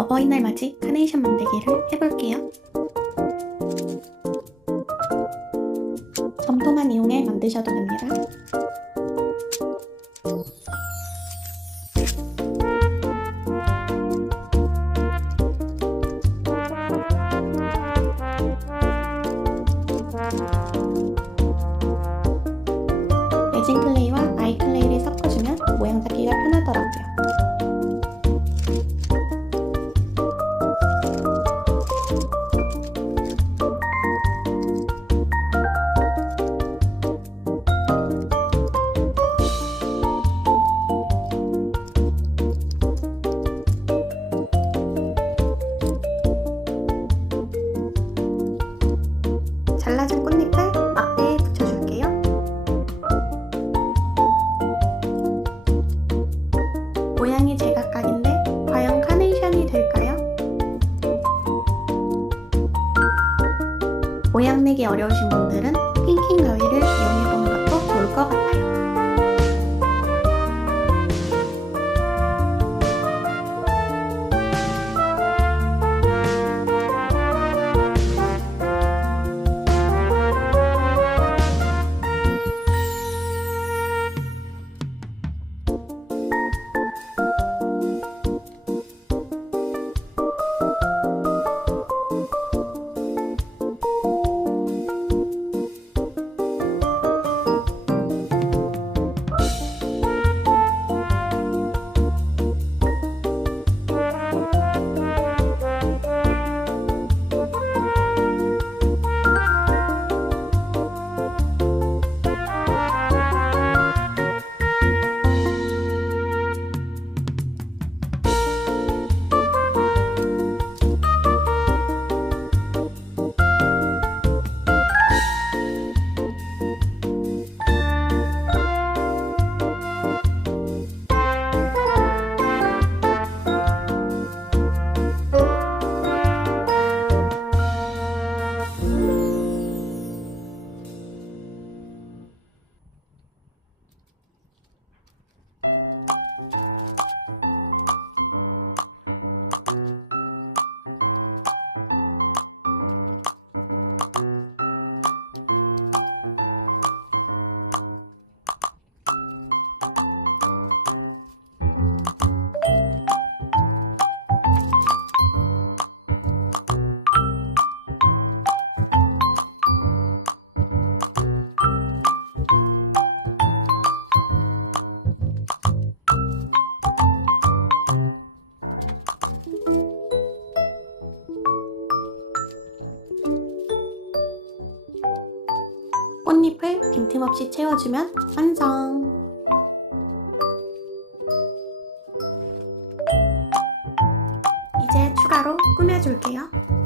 어버이날 맞이 카네이션 만들기를 해볼게요. 점토만 이용해 만드셔도 됩니다. 레진 클레이와 아이 클레이를 섞어주면 모양 잡기가 편하더라고요. 잘라준 꽃잎을 막대에 붙여줄게요. 모양이 제각각인데 과연 카네이션이 될까요? 모양 내기 어려우신 분들은 핑킹 가위를 이용해보는 것도 좋을 것 같아요. 꽃잎을 빈틈없이 채워주면 완성! 이제 추가로 꾸며줄게요.